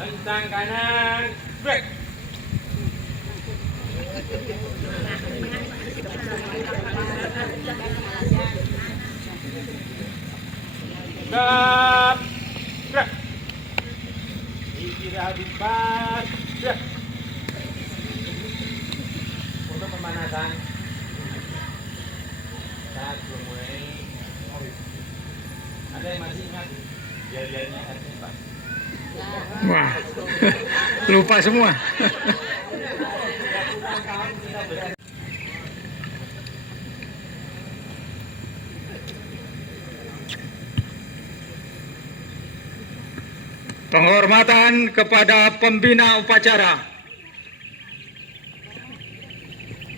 Tentang kanan, break. Stop, break. Istirahat di pas, break. Untuk pemanasan, saat belum mulai. Ada yang masih ingat biar-biarnya kan Pak? Wah, lupa semua. Penghormatan kepada pembina upacara.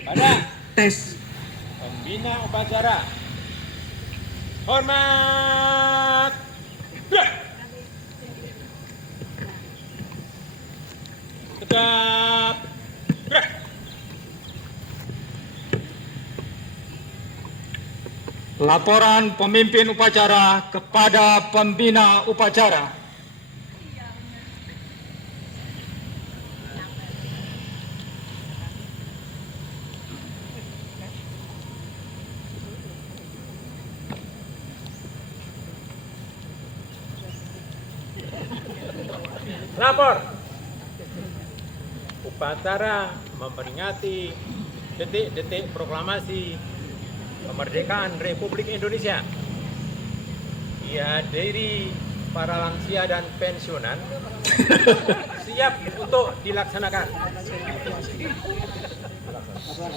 Pada Tes. pembina upacara. Hormat. Gerak. Tegap. Gerak. Laporan pemimpin upacara kepada pembina upacara. Lapor. Upacara memperingati detik-detik proklamasi kemerdekaan Republik Indonesia. Dihadiri para lansia dan pensiunan siap untuk dilaksanakan.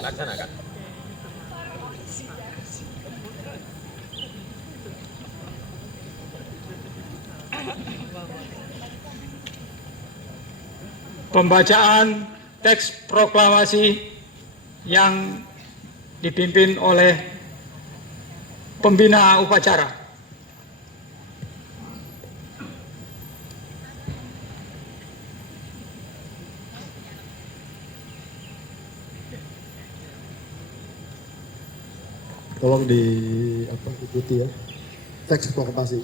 Laksanakan. Pembacaan teks proklamasi yang dipimpin oleh pembina upacara. Tolong diikuti ya. Teks proklamasi.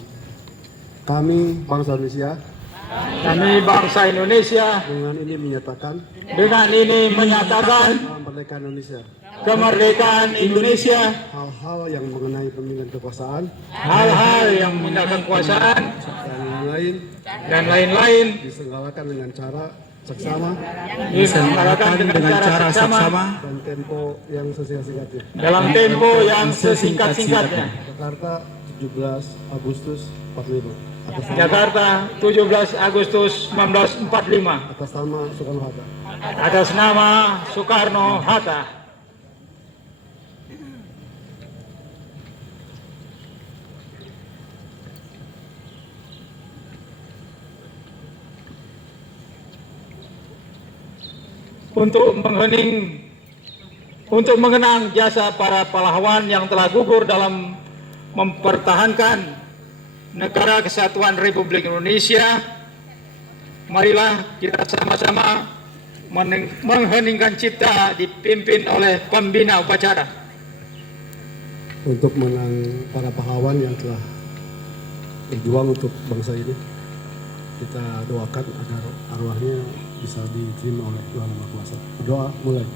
Kami bangsa Indonesia Kami bangsa Indonesia dengan ini menyatakan kemerdekaan Indonesia. Kemerdekaan Indonesia, Hal-hal yang mengenai pemilihan kekuasaan hal-hal yang mengenai kekuasaan dan lain-lain dan lain-lain diselenggarakan dengan cara seksama diselenggarakan dengan cara seksama dan tempo yang sesingkat-singkatnya. dalam tempo yang sesingkat-singkatnya. Jakarta 17 Agustus 45. Jakarta, 17 Agustus 1945. Atas nama Soekarno-Hatta. Atas nama Soekarno-Hatta. Untuk mengenang jasa para pahlawan yang telah gugur dalam mempertahankan Negara Kesatuan Republik Indonesia, marilah kita sama-sama mengheningkan cipta dipimpin oleh pembina upacara. Untuk mengenang para pahlawan yang telah berjuang untuk bangsa ini, kita doakan agar arwahnya bisa diterima oleh Tuhan Yang Maha Kuasa. Berdoa mulai.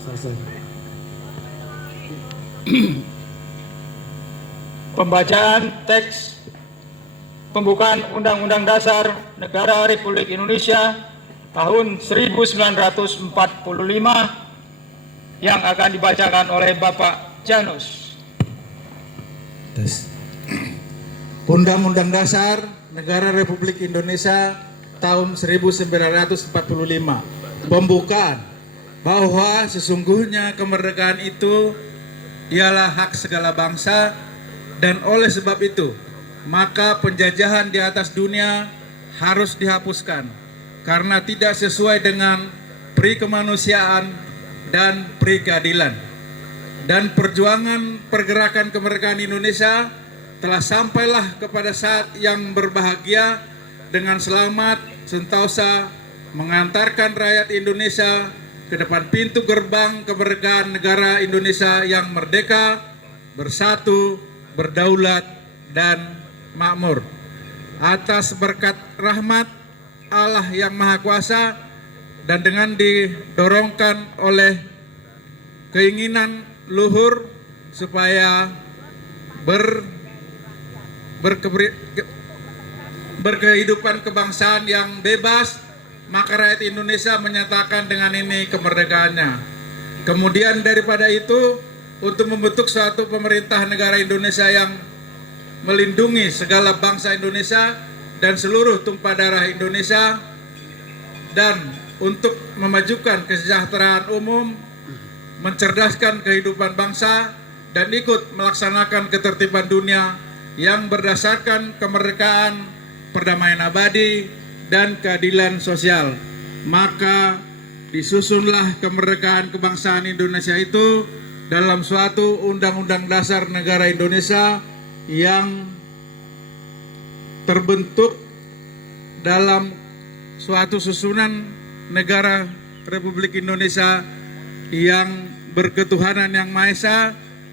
Selesai. Pembacaan teks pembukaan Undang-Undang Dasar Negara Republik Indonesia tahun 1945 yang akan dibacakan oleh Bapak Janus. Undang-Undang Dasar Negara Republik Indonesia tahun 1945. Pembukaan bahwa sesungguhnya kemerdekaan itu ialah hak segala bangsa, dan oleh sebab itu maka penjajahan di atas dunia harus dihapuskan karena tidak sesuai dengan pri kemanusiaan dan pri keadilan. Dan perjuangan pergerakan kemerdekaan Indonesia telah sampailah kepada saat yang berbahagia dengan selamat sentosa mengantarkan rakyat Indonesia ke depan pintu gerbang kemerdekaan negara Indonesia yang merdeka, bersatu, berdaulat, dan makmur. Atas berkat rahmat Allah yang Maha Kuasa dan dengan didorongkan oleh keinginan luhur supaya berkehidupan kebangsaan yang bebas, maka rakyat Indonesia menyatakan dengan ini kemerdekaannya. Kemudian daripada itu, untuk membentuk suatu pemerintah negara Indonesia yang melindungi segala bangsa Indonesia dan seluruh tumpah darah Indonesia, dan untuk memajukan kesejahteraan umum, mencerdaskan kehidupan bangsa, dan ikut melaksanakan ketertiban dunia yang berdasarkan kemerdekaan, perdamaian abadi, dan keadilan sosial. Maka disusunlah kemerdekaan kebangsaan Indonesia itu dalam suatu Undang-Undang Dasar Negara Indonesia yang terbentuk dalam suatu susunan negara Republik Indonesia yang berketuhanan yang Maha Esa,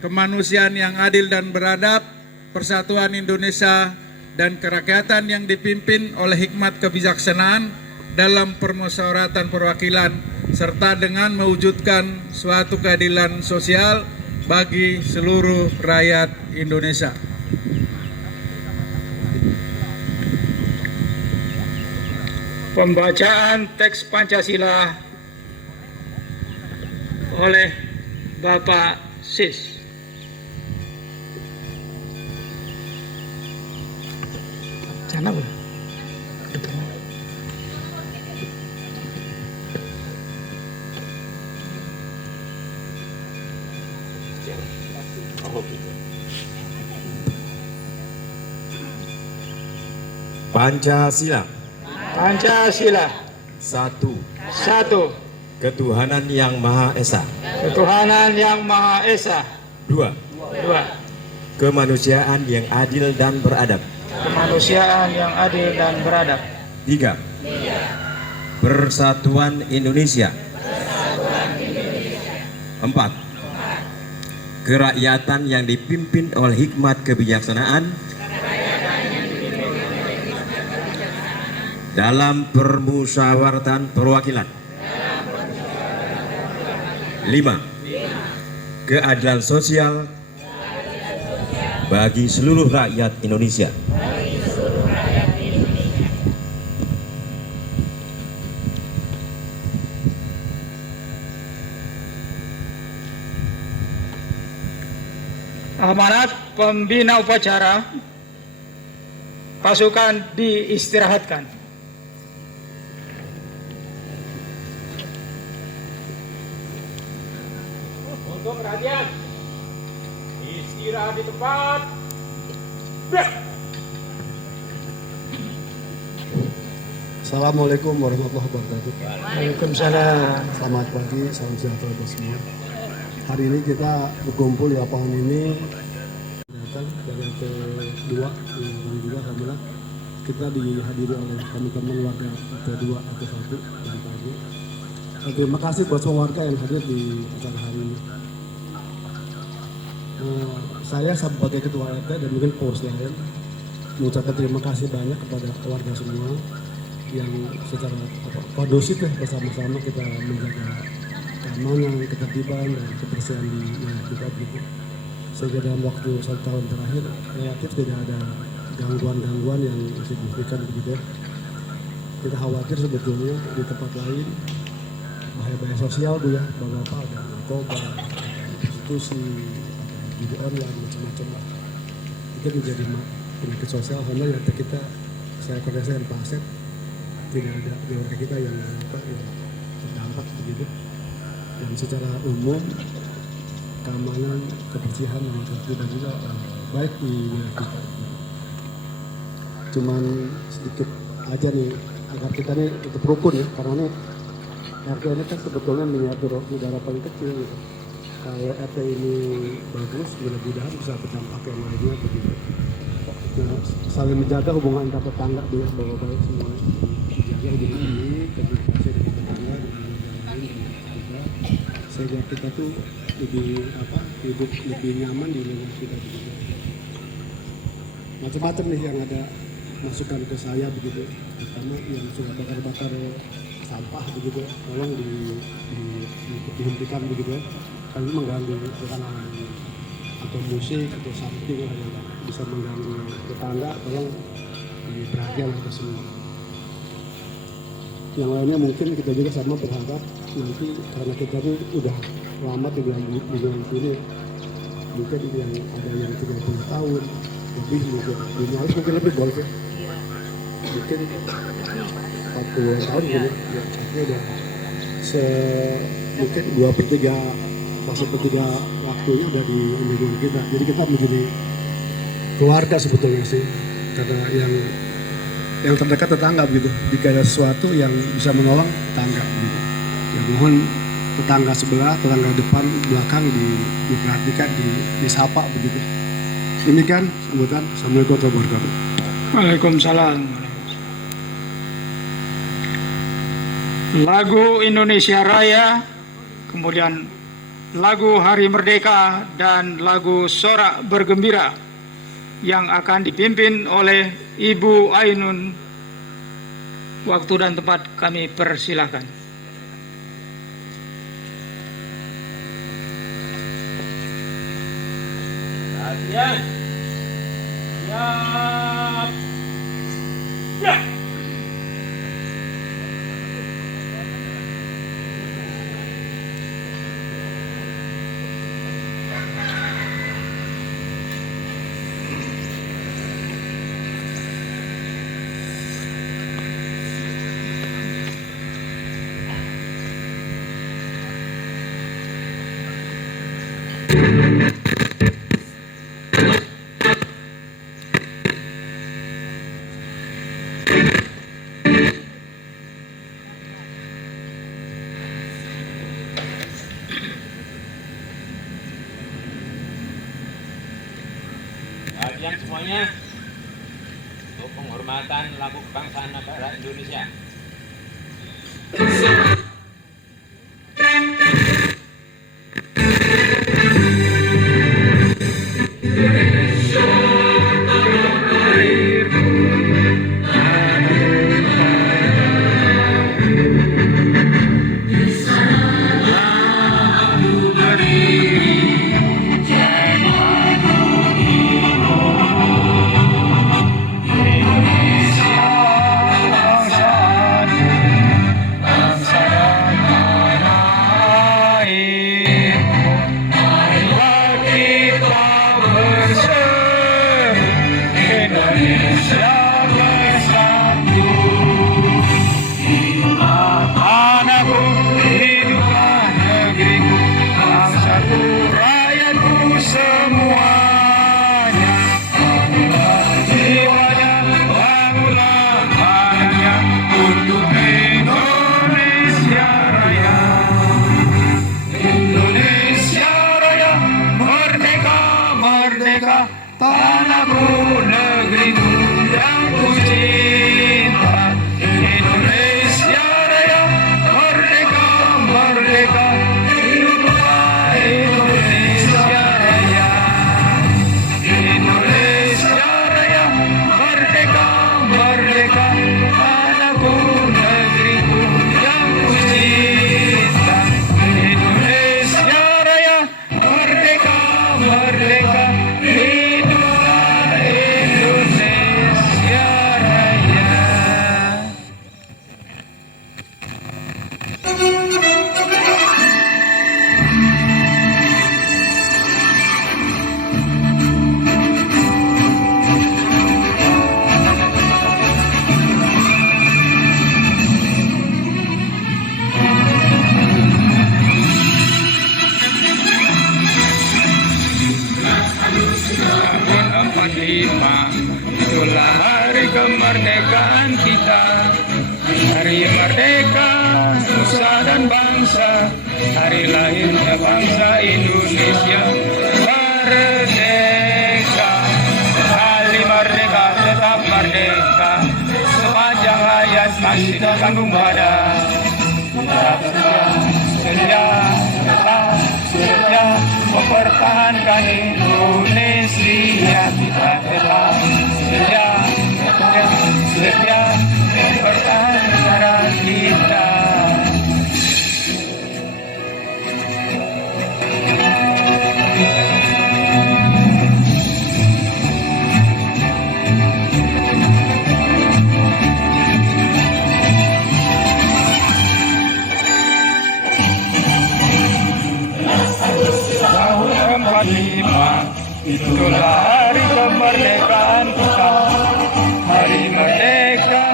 kemanusiaan yang adil dan beradab, persatuan Indonesia, dan kerakyatan yang dipimpin oleh hikmat kebijaksanaan dalam permusyawaratan perwakilan, serta dengan mewujudkan suatu keadilan sosial bagi seluruh rakyat Indonesia. Pembacaan teks Pancasila oleh Bapak Sis. Sana boleh. Pancasila. Pancasila. Satu. Satu. Ketuhanan yang Maha Esa. Ketuhanan yang Maha Esa. Dua. Dua. Kemanusiaan yang adil dan beradab. Kemanusiaan yang adil dan beradab. Tiga. Persatuan Indonesia. Empat. Kerakyatan yang dipimpin oleh hikmat kebijaksanaan dalam permusyawaratan perwakilan. 5. Keadilan sosial bagi seluruh rakyat Indonesia. Amanat pembina upacara, pasukan diistirahatkan. Untuk perhatian, istirahat di tempat. Assalamualaikum warahmatullahi wabarakatuh. Waalaikumsalam. Selamat pagi, salam sejahtera buat semua. Hari ini kita berkumpul di lapangan ini datang dari RT 2 yang juga alhamdulillah kita dihadiri oleh teman-teman warga RT 2 RT 1 dan pagi. Terima kasih buat semua warga yang hadir di acara hari ini. Saya sebagai ketua RT dan mungkin pengurus lain mengucapkan terima kasih banyak kepada warga semua yang secara kondusif ya bersama-sama kita menjaga keamanan, ketertiban, dan kebersihan di wilayah kita begitu. Sehingga dalam waktu 1 tahun terakhir relatif tidak ada gangguan-gangguan yang signifikan begitu ya. Kita khawatir sebetulnya di tempat lain bahaya-bahaya sosial Bu ya, bapak ada narkoba, ada prostitusi, ada judi online, macam-macam lah. Itu menjadi penyakit sosial karena yang kita, saya koordinasi dengan Pak Asep, tidak ada di warga kita yang terdampak begitu. Dan secara umum keamanan, kebersihan dan ketertiban juga baik di wilayah kita. Cuman sedikit aja nih agar kita nih tetap rukun ya, karena nih RT ini kan sebetulnya miniatur negara paling kecil gitu. Kalau RT ini bagus, mudah-mudahan bisa berdampak yang lainnya begitu. Nah, saling menjaga hubungan antar tetangga dia baik-baik semuanya. Dijaga hubungan ini, komunikasi dengan tetangga, dengan negara lain juga. sehingga kita tuh lebih hidup lebih nyaman di lingkungan kita begitu. Macam-macam nih yang ada masukan ke saya begitu, pertama yang sudah bakar sampah begitu, tolong dihentikan begitu ya, karena mengganggu orang atau musik atau something yang bisa mengganggu tetangga, tolong diperhatikan itu semua. Yang lainnya mungkin kita juga sama berharap nanti karena kita ini udah lama tinggal di lingkungan sini, mungkin yang ada yang 30 tahun lebih mungkin lebih golf ya, mungkin 40 tahun gitu ya, artinya udah mungkin 2/3 fase ketiga waktunya udah di lingkungan kita, jadi kita menjadi keluarga sebetulnya sih, karena yang terdekat tetangga begitu. Jika ada sesuatu yang bisa menolong tetangga begitu, ya mohon tetangga sebelah, tetangga depan, belakang diperhatikan, disapa begitu. Demikian sambutan. Assalamualaikum warahmatullahi wabarakatuh. Waalaikumsalam. Lagu Indonesia Raya, kemudian lagu Hari Merdeka dan lagu Sorak Bergembira yang akan dipimpin oleh Ibu Ainun. Waktu dan tempat kami persilahkan. Radian. Siap. Ya. Kalian semuanya untuk penghormatan lagu kebangsaan negara Indonesia. Tanahku, negeriku yang ku cinta, Indonesia Raya, merdeka, merdeka, hiduplah Indonesia Raya. Indonesia Raya, merdeka, merdeka, tanahku, negeriku yang ku cinta, Indonesia Raya, merdeka, merdeka, itulah hari kemerdekaan kita, hari merdeka nusa dan bangsa, hari lahirnya bangsa Indonesia merdeka. Hari merdeka tetap merdeka, sepanjang hayat masih terkandung pada. Tetap setia mempertahankan Indonesia. Kita tetap setia mempertahankan negara kita. Tahun 45 itulah hari kemerdekaan kita. Hari merdeka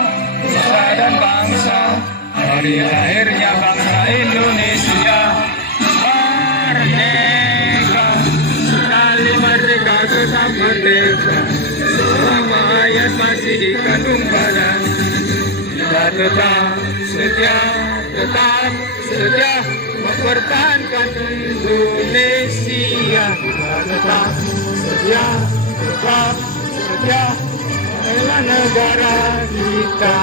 nusa dan bangsa, hari lahirnya bangsa Indonesia. Merdeka, sekali merdeka tetap merdeka. Selama hayat masih dikandung badan, kita tetap setia mempertahankan Indonesia. Kita tetap setia bela negara kita.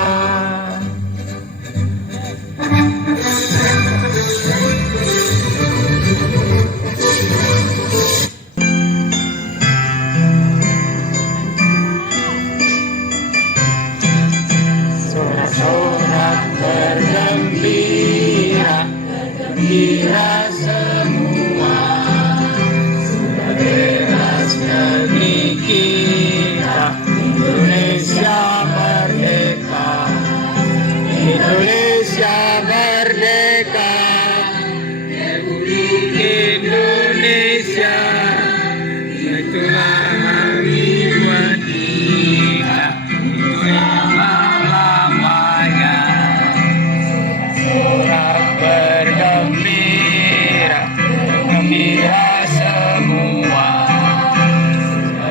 Sorak-sorak bergembira, gembira semua, sudah bebas negeri kita, Indonesia merdeka, Indonesia merdeka, Republik Indonesia, itulah hari buat kita, itulah lamanya. Sorak bergembira, gembira semua,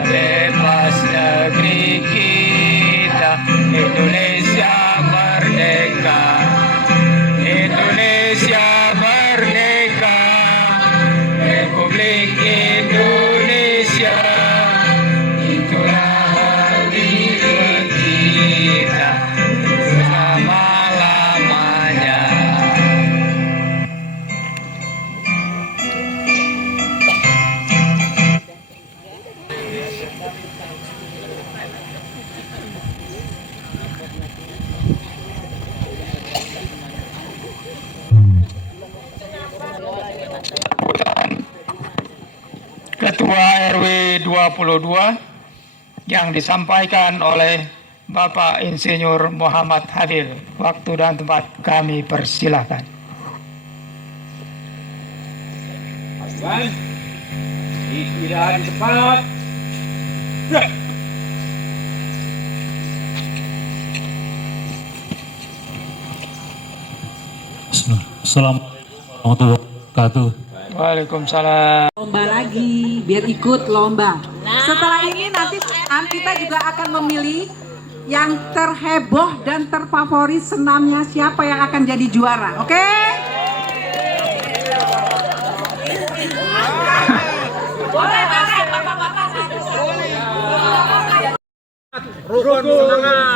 bebas negeri kita, Indonesia merdeka, Indonesia merdeka, Republik Indonesia, itulah hari buat kita, selama-lamanya. Ketua RW 22 yang disampaikan oleh Bapak Insinyur Muhammad Habil. Waktu dan tempat kami persilahkan. Pasukan, istirahat di tempat. Assalamualaikum warahmatullahi wabarakatuh. Waalaikumsalam. Lomba lagi, biar ikut lomba. Setelah ini nanti kita juga akan memilih yang terheboh dan terfavorit senamnya siapa yang akan jadi juara, oke? Rukun semangat.